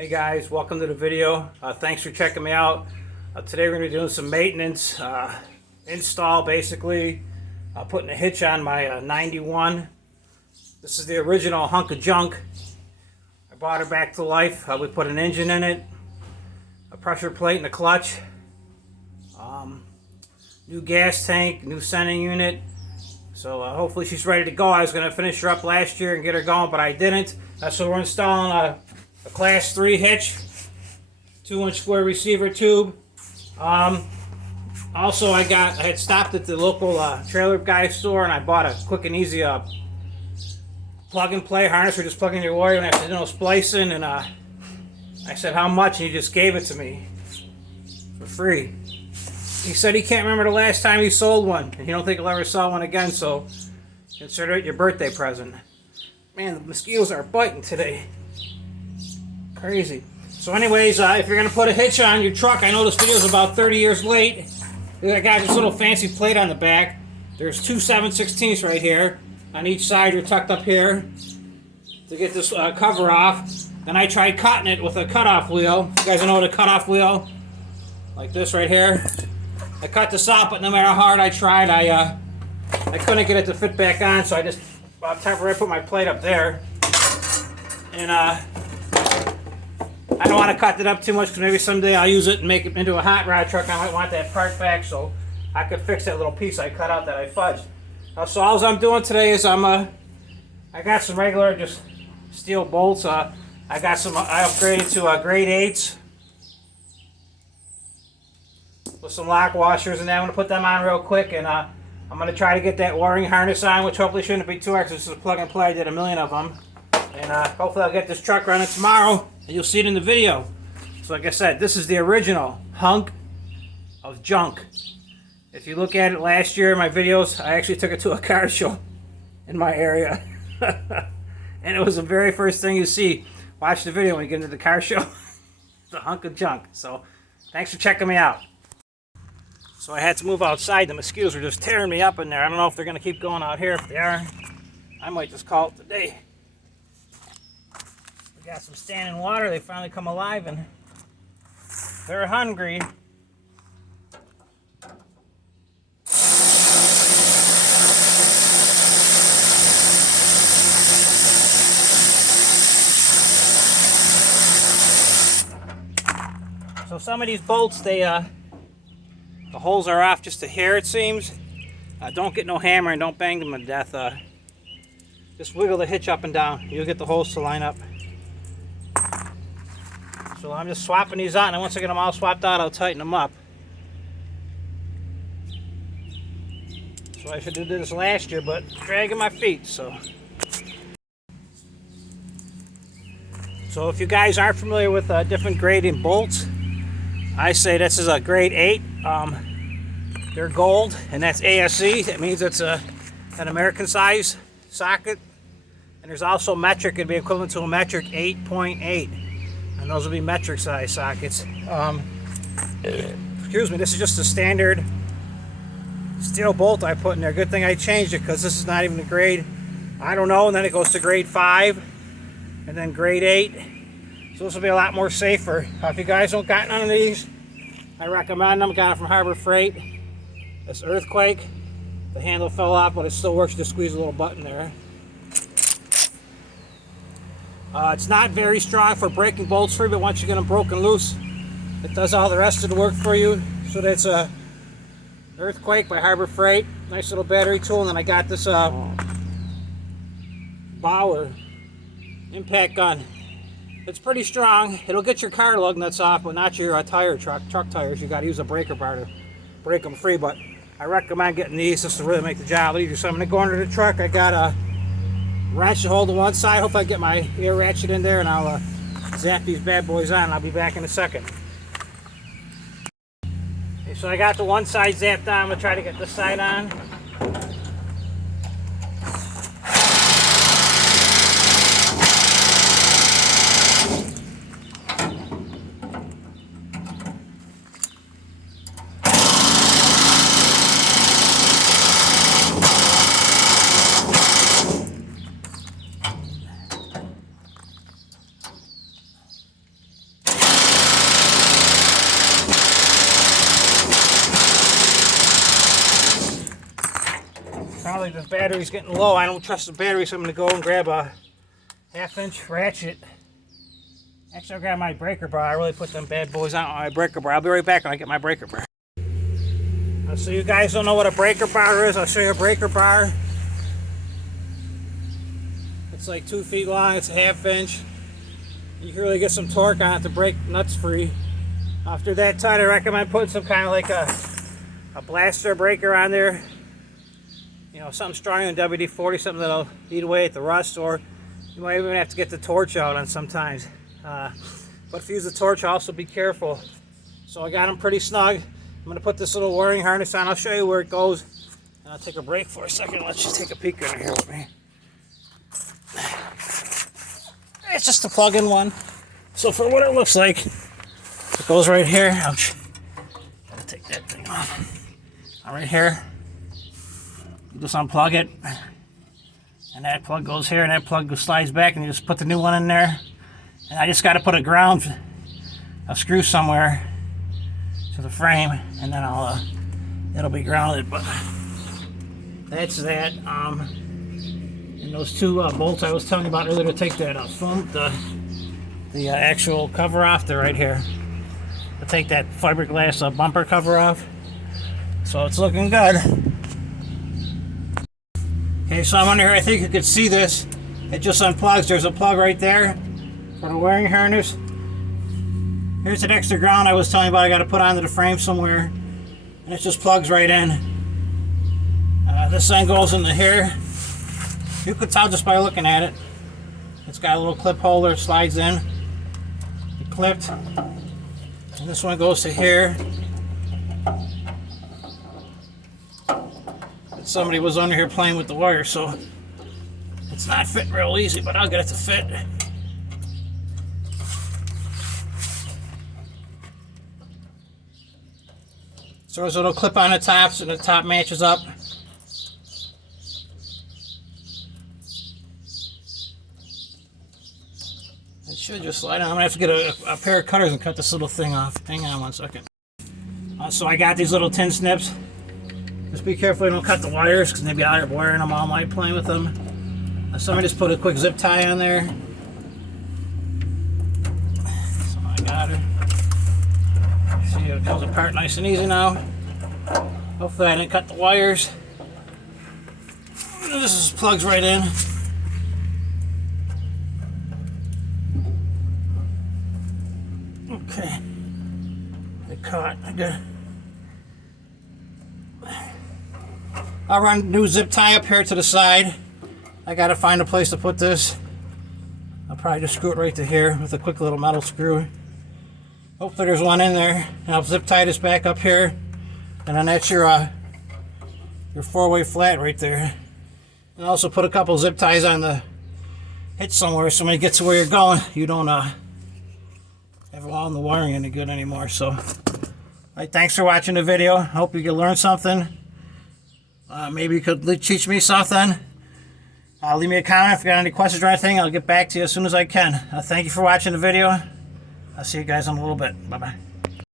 Hey guys, welcome to the video. Thanks for checking me out. Today we're going to be doing some maintenance, install basically, putting a hitch on my 91. This is the original hunk of junk. I brought her back to life. We put an engine in it, a pressure plate and a clutch, new gas tank, new sending unit. So hopefully she's ready to go. I was going to finish her up last year and get her going, but I didn't. So we're installing a class 3 hitch, 2-inch square receiver tube. Also I had stopped at the local trailer guy store and I bought a quick and easy plug and play harness for just plugging your wire and I have to do no splicing, and I said how much, and he just gave it to me for free. He said he can't remember the last time he sold one and he don't think he'll ever sell one again, so consider it your birthday present. Man, the mosquitoes are biting today. Crazy. So anyways, if you're going to put a hitch on your truck, I know this video is about 30 years late. I got this little fancy plate on the back. There's two 7/16 right here. On each side, you're tucked up here to get this cover off. Then I tried cutting it with a cutoff wheel. You guys know what a cutoff wheel? Like this right here. I cut this off, but no matter how hard I tried, I couldn't get it to fit back on, so I just temporarily put my plate up there. And I don't want to cut it up too much because maybe someday I'll use it and make it into a hot rod truck. I might want that part back so I could fix that little piece I cut out that I fudged. So all I'm doing today is I got some regular just steel bolts. I upgraded to grade 8s with some lock washers, and then I'm going to put them on real quick, and I'm going to try to get that wiring harness on, which hopefully shouldn't be too hard because this is a plug and play. I did a million of them. And hopefully I'll get this truck running tomorrow, and you'll see it in the video. So like I said, this is the original hunk of junk. If you look at it last year in my videos, I actually took it to a car show in my area. And it was the very first thing you see. Watch the video when you get into the car show. The hunk of junk. So thanks for checking me out. So I had to move outside. The mosquitoes are just tearing me up in there. I don't know if they're going to keep going out here. If they are, I might just call it today. We got some standing water. They finally come alive and they're hungry. So some of these bolts, the holes are off just a hair, it seems. Don't get no hammer and don't bang them to death. Just wiggle the hitch up and down. You'll get the holes to line up. So I'm just swapping these out, and once I get them all swapped out, I'll tighten them up. So I should have did this last year, but dragging my feet, so. So if you guys aren't familiar with different grading bolts, I say this is a grade 8. They're gold, and that's ASC. That means it's an American size socket. And there's also metric. It'd be equivalent to a metric 8.8. And those will be metric size sockets. Excuse me, this is just a standard steel bolt I put in there. Good thing I changed it because this is not even a grade, I don't know, and then it goes to grade 5 and then grade 8. So this will be a lot more safer. If you guys don't got none of these, I recommend them. Got it from Harbor Freight. This earthquake, the handle fell off, but it still works. Just squeeze a little button there. It's not very strong for breaking bolts free, but once you get them broken loose, it does all the rest of the work for you. So that's a earthquake by Harbor Freight. Nice little battery tool. And then I got this Bauer impact gun. It's pretty strong. It'll get your car lug nuts off, but not your truck tires. You got to use a breaker bar to break them free. But I recommend getting these just to really make the job easier. So I'm going to go under the truck. I got a wrench to hold to one side. Hope I get my air ratchet in there, and I'll zap these bad boys on. I'll be back in a second. Okay, so I got the one side zapped on. I'm going to try to get this side on. sounds like the battery's getting low. I don't trust the battery, so I'm going to go and grab a 1/2-inch ratchet. Actually, I'll grab my breaker bar. I really put them bad boys on my breaker bar. I'll be right back when I get my breaker bar. So you guys don't know what a breaker bar is. I'll show you a breaker bar. It's like 2 feet long. It's a 1/2 inch. You can really get some torque on it to break nuts free. After that tight, I recommend putting some kind of like a blaster breaker on there. You know, something stronger than WD-40, something that'll eat away at the rust, or you might even have to get the torch out on sometimes. But if you use the torch, also be careful. So I got them pretty snug. I'm going to put this little wiring harness on. I'll show you where it goes. And I'll take a break for a second. Let's just take a peek in here with me. It's just a plug-in one. So for what it looks like, it goes right here. Ouch. Gotta take that thing off. Right here. You just unplug it. And that plug goes here, and that plug slides back, and you just put the new one in there. And I just got to put a screw somewhere to the frame, and then it'll be grounded. But that's that. And those two bolts I was telling you about earlier to take that foam, the actual cover off, they're right here. To take that fiberglass bumper cover off. So it's looking good. Okay, so I'm under here. I think you could see this. It just unplugs. There's a plug right there for the wiring harness. Here's an extra ground I was telling you about. I got to put onto the frame somewhere, and it just plugs right in. This thing goes into here. You could tell just by looking at it. It's got a little clip holder, slides in. It clipped. And this one goes to here. Somebody was under here playing with the wire, so it's not fitting real easy, but I'll get it to fit. So there's a little clip on the top, so the top matches up. It should just slide on. I'm gonna have to get a pair of cutters and cut this little thing off. Hang on 1 second. So I got these little tin snips. Just be careful you don't cut the wires, because they'll be out there wearing them all night playing with them. So I just put a quick zip tie on there. So I got it. See, it comes apart nice and easy now. Hopefully I didn't cut the wires. This just plugs right in. Okay. It caught. I got it. I'll run a new zip tie up here to the side. I gotta find a place to put this. I'll probably just screw it right to here with a quick little metal screw. Hopefully there's one in there. And I'll zip tie this back up here. And then that's your 4-way flat right there. And also put a couple zip ties on the hitch somewhere, so when you get to where you're going, you don't have all the wiring any good anymore. So, thanks for watching the video. Hope you can learn something. Maybe you could teach me something. Leave me a comment if you got any questions or anything. I'll get back to you as soon as I can. Thank you for watching the video. I'll see you guys in a little bit. Bye-bye.